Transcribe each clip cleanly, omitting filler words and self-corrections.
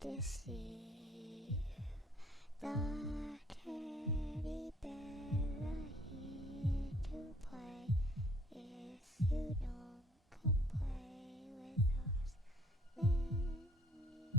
to see the teddy bear here to play. If you don't come play with us, then you can.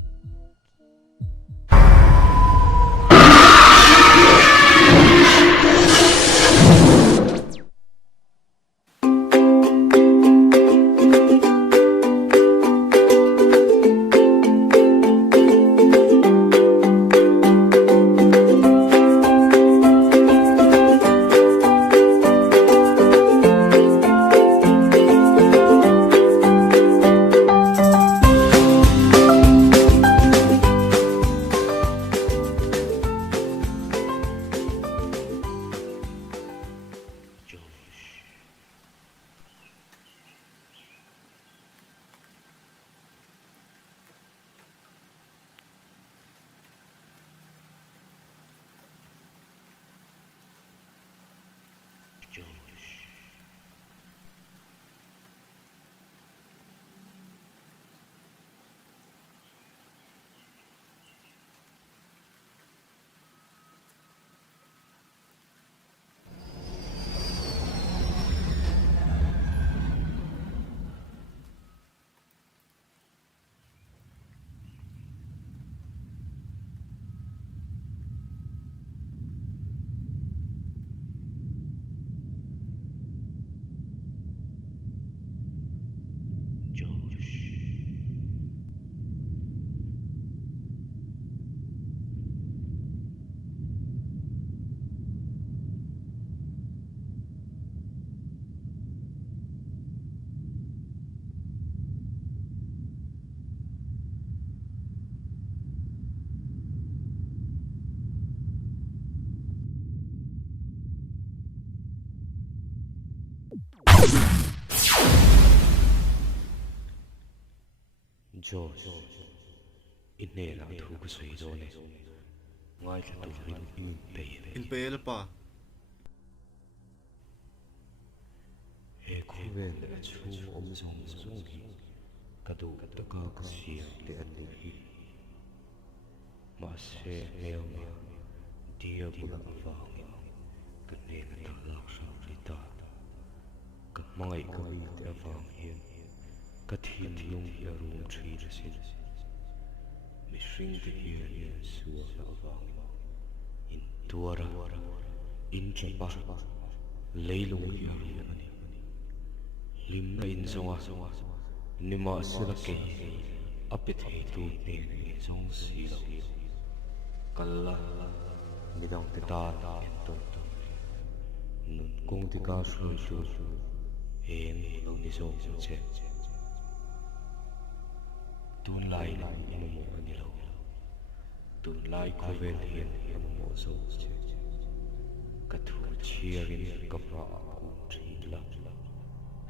George, inela thu ka sui do ne ngai la tu rin in pe pa he khuvel chu om song song hi ka du ta ka si le an ni ma se neo ma dia bu la fa ka ne la ta la sa ri ta ka mai ka mi te fa hian ka thin lung ya room tree the sin mi sing the here in su la va in tuara in chapa leilung ya room ani lim in zonga nima sila ke apit he tu ne zong si kalla midang te ta to nun kong ti ka su tu en lo ni zo che tun lai in mo ani lo tun lai ko vel hian in mo zo che ka thu chiarin ka pra ku thi la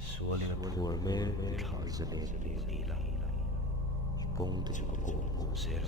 sualin phur me thar zane ni la kong te chu ko ser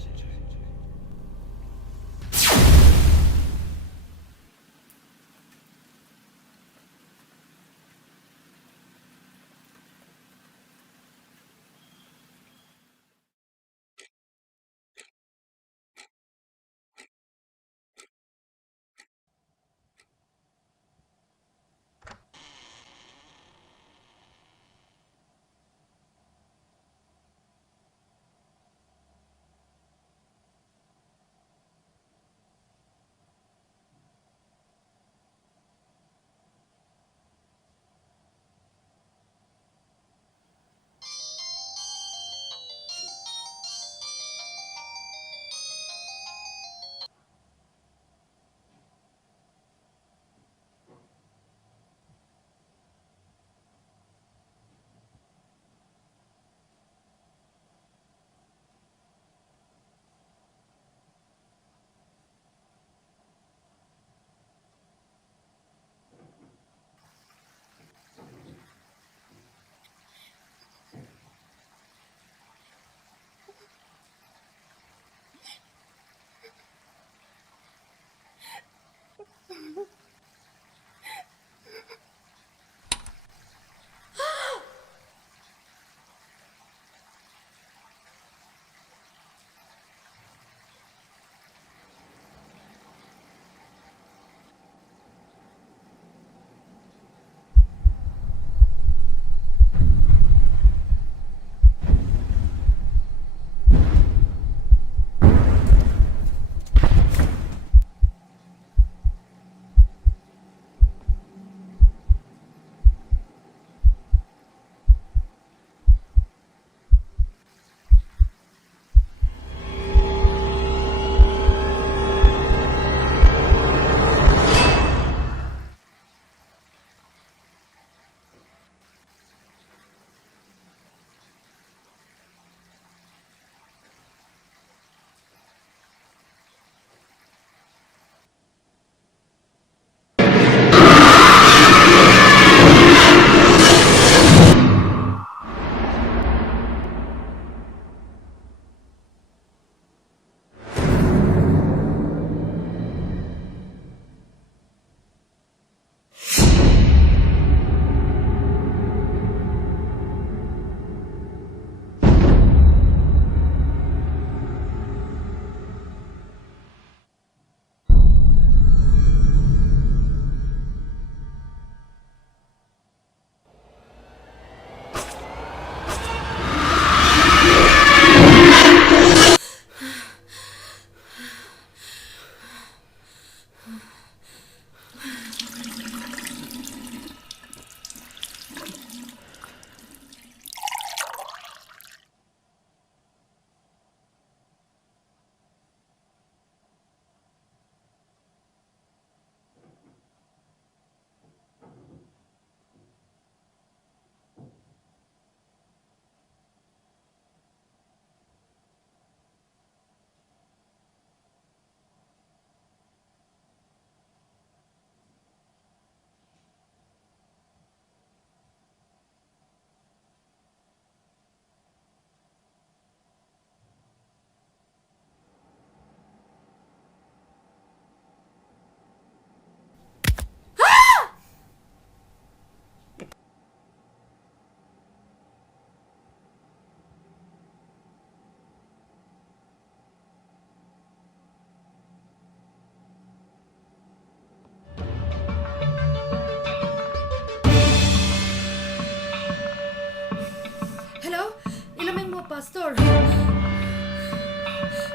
pastor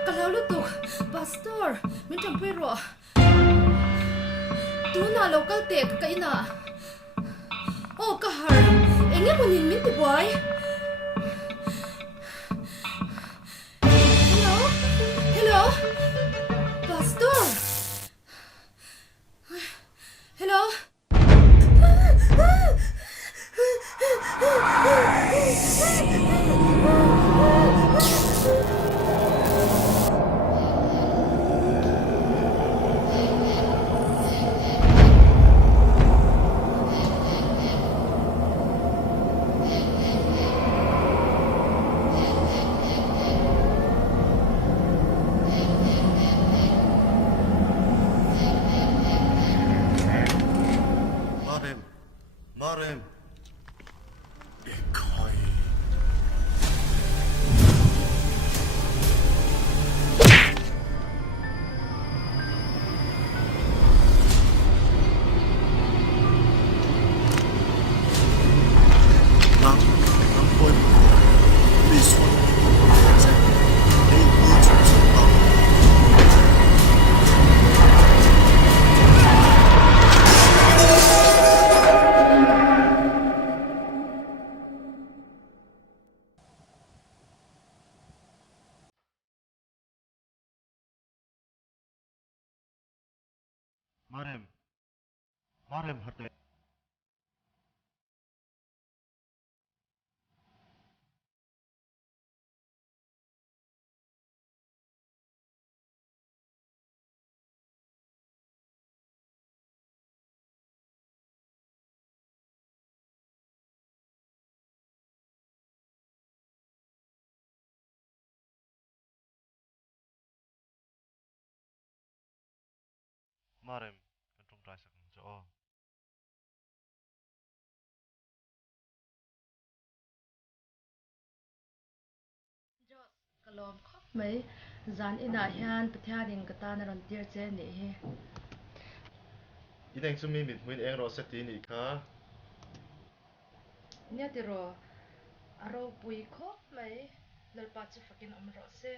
kalau lutuk pastor min cham pero tu na local te ka ina oh kahar enge munin min ti boy hello hello pastor hello Marem, Marem. Ekoi. Nang boy. This one. Hey, words are so loud. Marem. Marem hate. Marem. Kan trong trai sakang jo. kalom khop mai zan ina hian pathya ding kata na ron tir che ni hi Ineng sumi mit muin eng ro seti ni kha. nya ti ro aro pui khop mai lalpa chi fakin om ro se